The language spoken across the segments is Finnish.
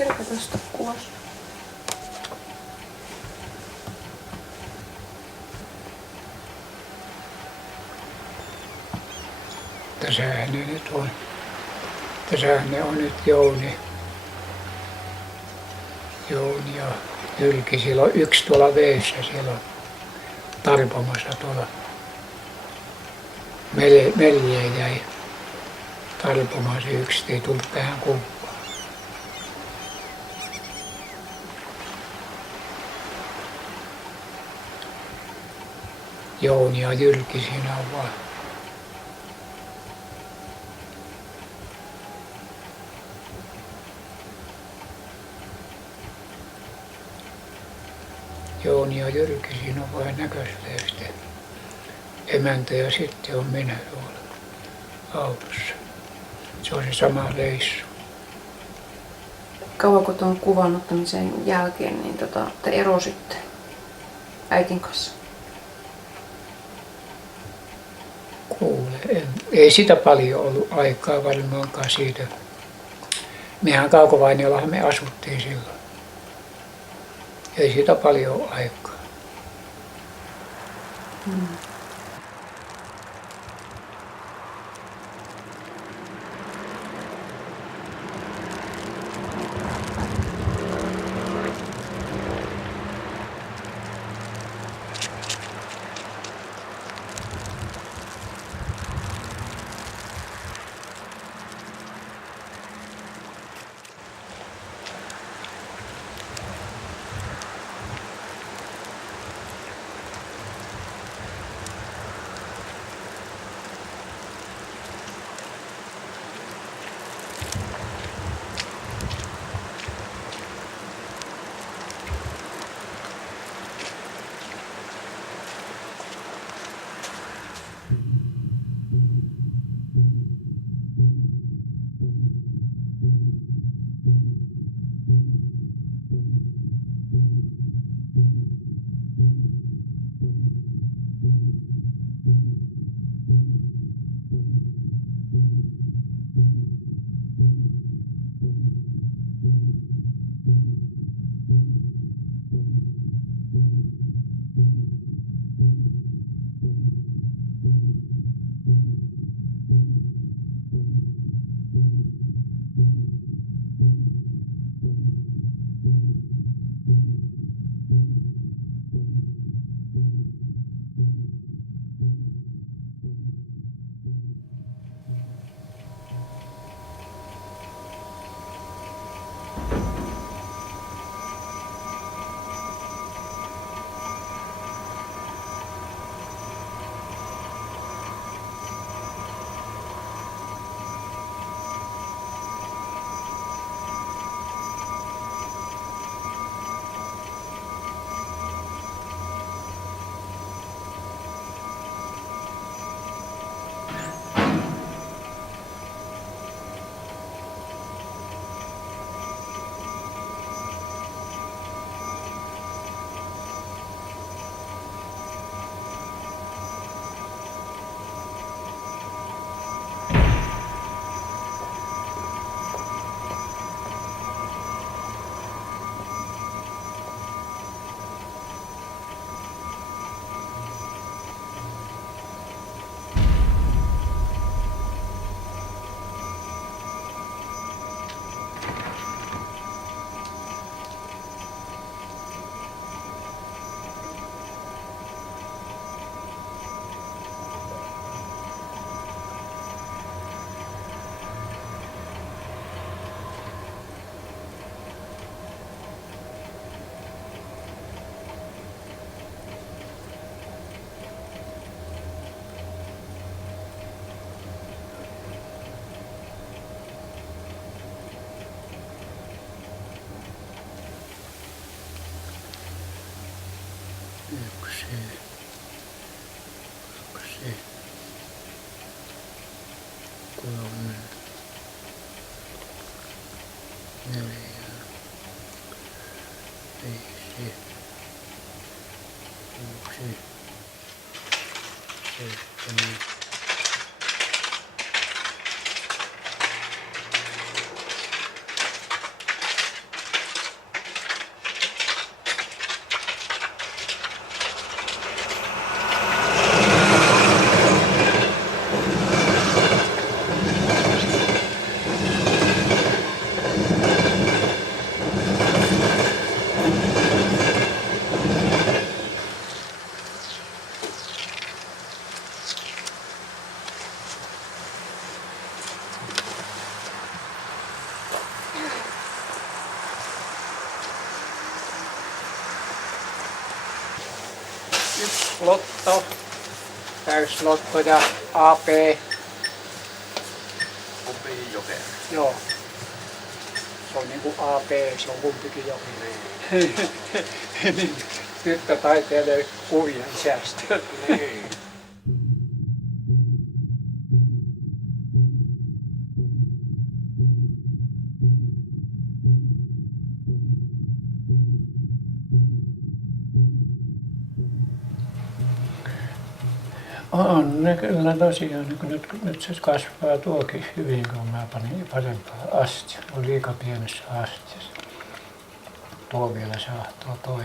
Kerro tästä kuvasta. Tässähän ne nyt on. Tässähän ne on nyt Jouni ja Jyrki. Siellä on yksi tuolla veessä, siellä on tarpomassa tuolla. Melje jäi tarpomaan, se yksi ei tullut tähän kuvaan. Jouni ja Jyrki siinä on vaan. Jouni ja Jyrki siinä on vain näköistä. Emäntä ja sitten on minä tuolla autossa. Se on se sama reissu. Kauanko tuon kuvan ottamisen jälkeen niin te erositte äitin kanssa? Kuule, ei sitä paljon ollut aikaa varmaankaan siitä. Mehän Kaukovainiollahan me asuttiin silloin. Ei siitä paljon ole aikaa. Yksi lotto, täyslotto ja AP. Kumpi jokea? Joo. Se on niin kuin AP, se on kumpikin joki. Niin. Tyttö taiteilee kuvien säästöön. Niin. On ne kyllä tosiaan, niin nyt se kasvaa tuokin hyvin, kun mä panin parempaa astia. On liika pienessä astiassa. Tuo vielä sahtoo toi.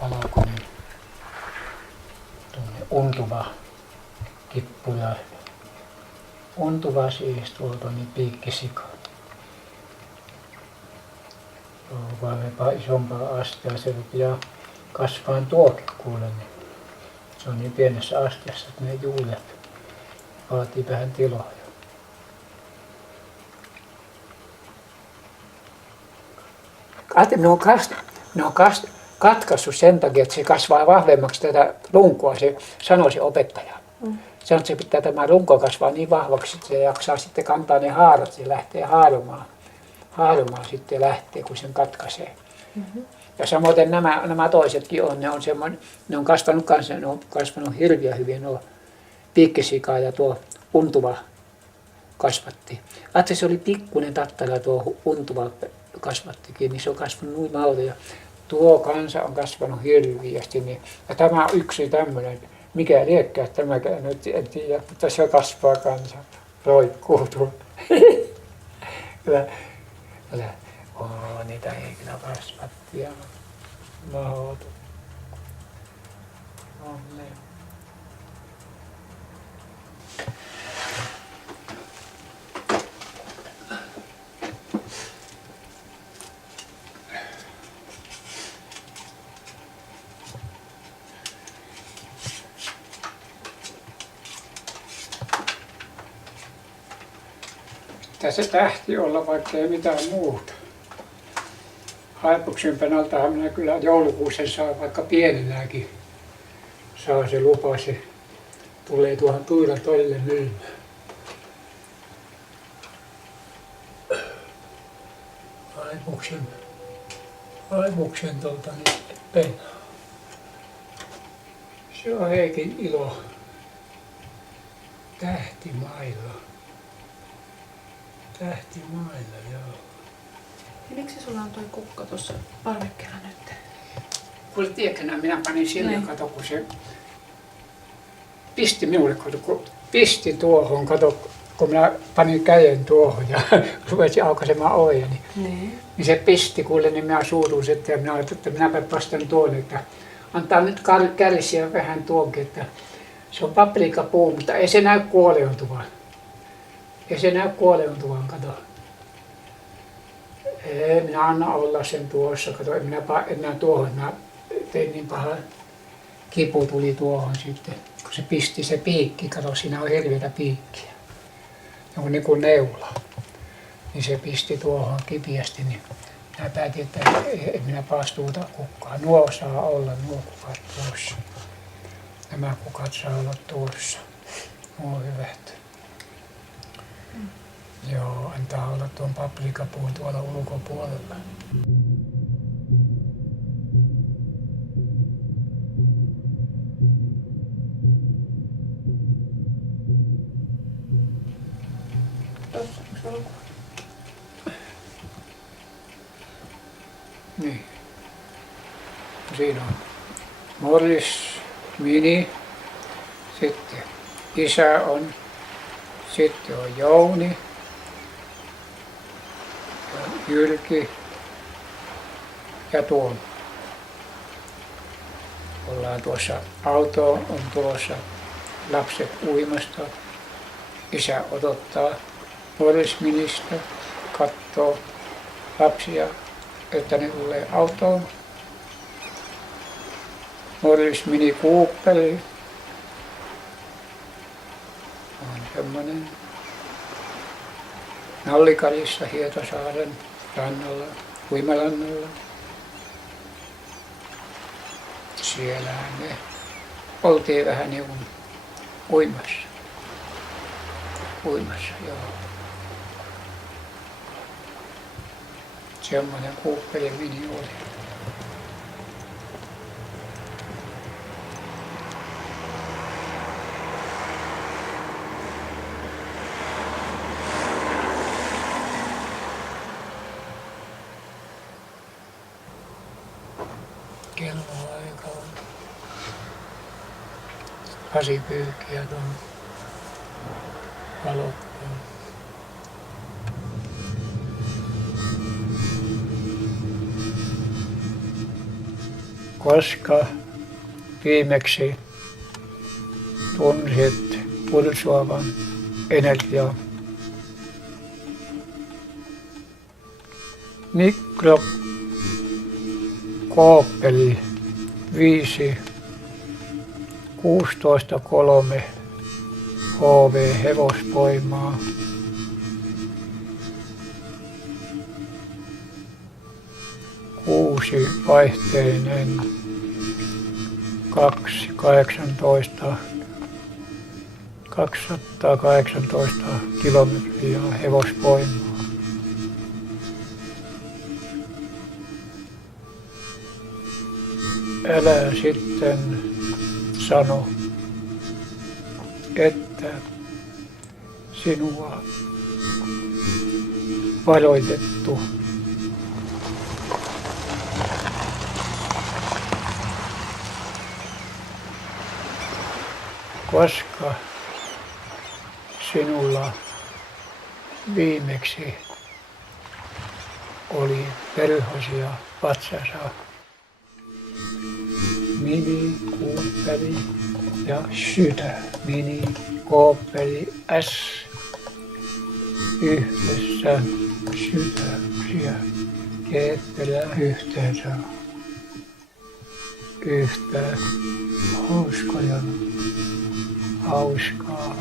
Valkoinen untuva kippula. Untuva siis tuolta niin piikkisika. Vaan isompaa astia se rupeaa kasvaa tuokin kuule. Niin se on niin pienessä astiassa, että ne juulet vaatii vähän tilaa. Ne on katkaissut sen takia, että se kasvaa vahvemmaksi tätä runkoa, se sanoi se opettaja. Sanoi, että se pitää tämä runko kasvaa niin vahvaksi, että se jaksaa sitten kantaa ne haarat ja lähtee haaromaan. Haaromaan sitten lähtee, kun sen katkaisee. Ja samoin nämä toisetkin on, ne on kasvanut kanssa, ne on kasvanut hirveän hyvin, nuo piikkisika ja tuo untuva kasvatti. Ajattelin, se oli pikkuinen tattara tuo untuva kasvattikin, niin se on kasvanut noin mauta ja tuo kansa on kasvanut hirveästi. Niin, ja tämä on yksi tämmöinen, mikä liekkää tämäkään nyt, en tiedä, mutta se kasvaa kansa, roikkuu tuolla. Niitä ei kyllä kasvattia. Mahdoton. Onnea. Tässä tähti olla, vaikka ei mitään muuta. Haipuksen penaltahan minä kyllä joulukuusen saa, vaikka pienenäkin saa se lupa, se tulee tuohon Tuilan toille myymään. Haipuksen niin penaa. Se on Heikin ilo tähtimailla. Tähtimailla, joo. Ja miksi sulla on toi kukka tuossa parvekkeella nyt? Kuule, tiedätkö, minä panin sille, kato, kun se pisti minulle, kun pisti tuohon, kato, kun minä panin käden tuohon ja ruvesin aukaisemaan ovea, niin se pisti, kuule, niin minä suutuin sitten ja minä ajattelin, että minäpä pastan tuonne, että antaa nyt kärsiä vähän tuonkin, että se on paprikapuu, mutta ei se näy kuoleutuvan. Ei se näy kuoleutuvan, kato. Ei, minä anna olla sen tuossa, kato, en minä enää tuohon, minä tein niin paha kipu tuli tuohon sitten, kun se pisti se piikki, kato, siinä on hirveätä piikkiä, niin kuin neula, niin se pisti tuohon kipiästi, niin minä päätin, että en minä paastuuta kukkaa, nuo saa olla, nuo kukat tuossa, nämä kukat saa olla tuossa, nuo hyvät. Joo, antaa olla tuon paprikapuun tuolla ulkopuolella. Tuossa, onko sulla luku? Niin. Siinä on Morris, Mini, sitten isä on, sitten on Jouni, Jyrki ja Tuomo. Ollaan tuossa autoon, on tulossa lapset uimasta. Isä odottaa Morrisministä, katsoo lapsia, että ne tulee autoon. Morrismini Cooperi on semmoinen. Nallikarissa Hietasaaren rannalla, uimalannalla. Siellähän me oltiin vähän niin kuin uimassa. Uimassa, joo. Semmoinen kuuppeli oli. Kelloaika on 8 pyykiä tuon valokkoon. Koska viimeksi tunsit pulsoavan energiaa? Mikro Kooppeli 5 16.3 HV hevosvoimaa. Kuusi vaihteinen 218 kilometriä hevosvoimaa. Älä sitten sano, että sinua varoitettu. Koska sinulla viimeksi oli perhosia vatsassa. Mini Kooppeli ja Sytä. Mini Kooppeli S yhdessä Sytäksiä keettelä yhteensä yhtä hauskaa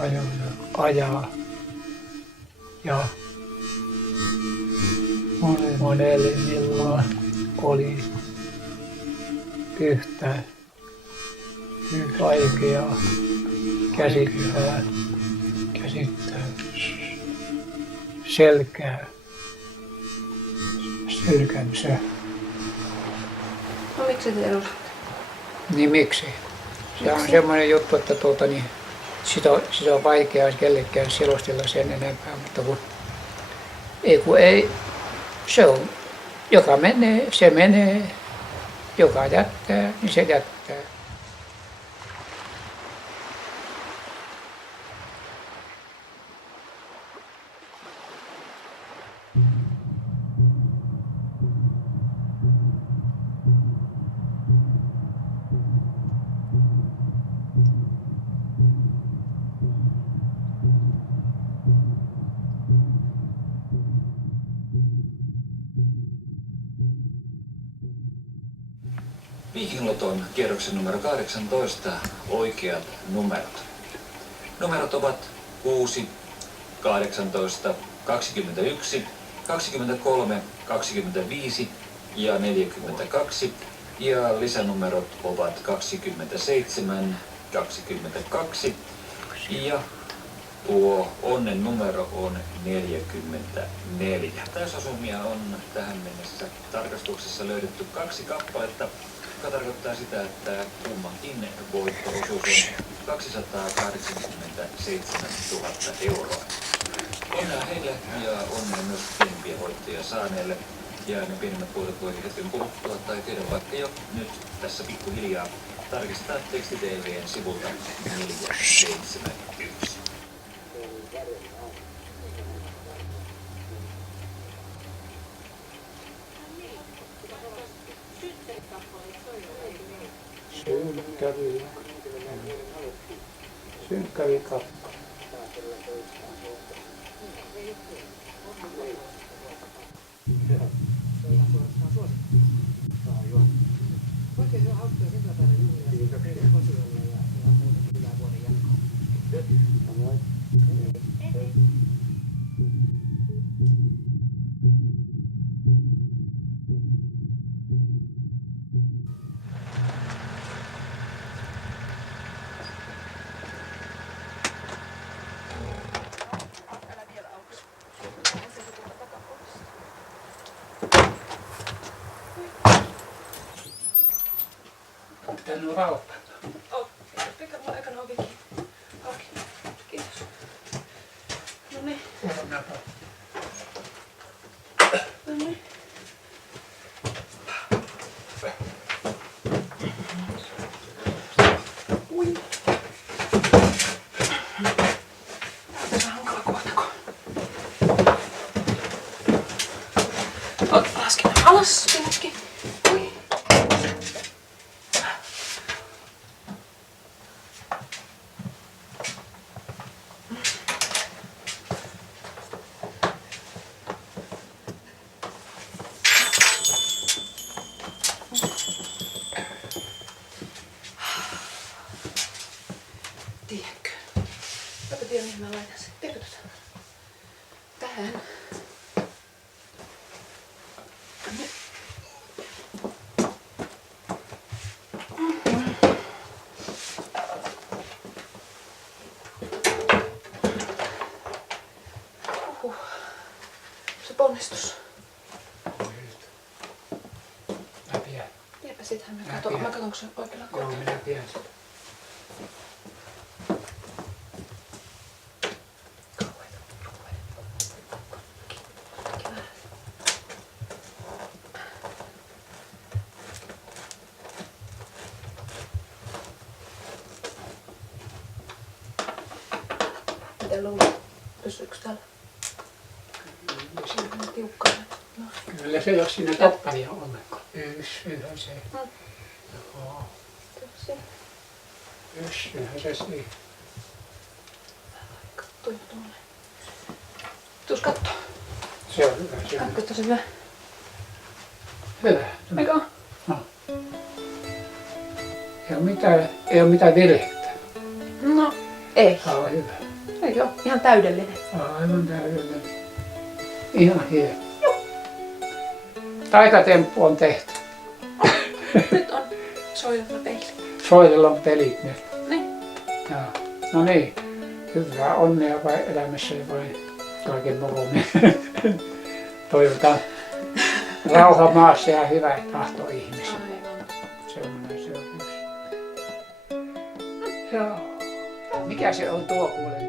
ajaa ja molemmilla oli yhtä vaikeaa käsittää selkänsä. No miksi te erosit? Niin miksi? Se on semmoinen juttu, että sitä on vaikeaa kellekään selostella sen enempää, mutta ei, se on, joka menee, se menee, joka jättää, niin se jättää. Viking Loton kierroksen numero 18 oikeat numerot. Numerot ovat 6, 18, 21, 23, 25 ja 42. Ja lisänumerot ovat 27, 22 ja tuo onnen numero on 44. Täysosumia on tähän mennessä tarkastuksessa löydetty 2 kappaletta, joka tarkoittaa sitä, että kummankin voitto-osuus on 287 000 €. Onnea heille ja onnea myös pienempiä voittoja saaneille. Ja ne pienemmät voitot voi hetken kuluttua tai tehdä vaikka jo nyt tässä pikkuhiljaa tarkistaa teksti TV:n sivulta 471. Synkkävi kappa. Tänne on rauha. Pekka, mulla aikana ovi kiinni. Auki. Kiitos. No niin. No niin. Ui. Tässä on hankala kohta, kun... Lasken alas hetki. Ui. Tiedätkö? Mäpä tiedän mihin mä laitan sen. Tiedätkö tota? Tähän. Se ponnistus. Mä pidän. Jääpä sitähän mä katon. Mä katon, onko se oikealla Joo, kohtaa. minä pidän sitä. Miten luulet? Pysyykö täällä? Siinä on tiukkaa. No. Kyllä se, jos siinä toppari on ollenkaan. Yssyhän se. Joo. Siinä. Yssyhän se siinä. Katsoin tuonne. Tuus kattoo. Se on hyvä. Se on Katso tosi hyvä. hyvä. Eikö on? No. Ei ole mitään virhettä. No, ei. Tämä on hyvä. Ei oo. Ihan täydellinen. Aivan täydellinen. Ihan hieno. Taikatemppu on tehty. Nyt on soidella peili. Soidella on pelit nyt. Niin. Joo. No niin. Hyvää onnea vai elämässä vai kaiken nolommin. Toivotaan rauha maassa ja hyvää tahto ihmisille. Aivan. Semmoinen se on yksi. Joo. Mikä se on tuo kuule?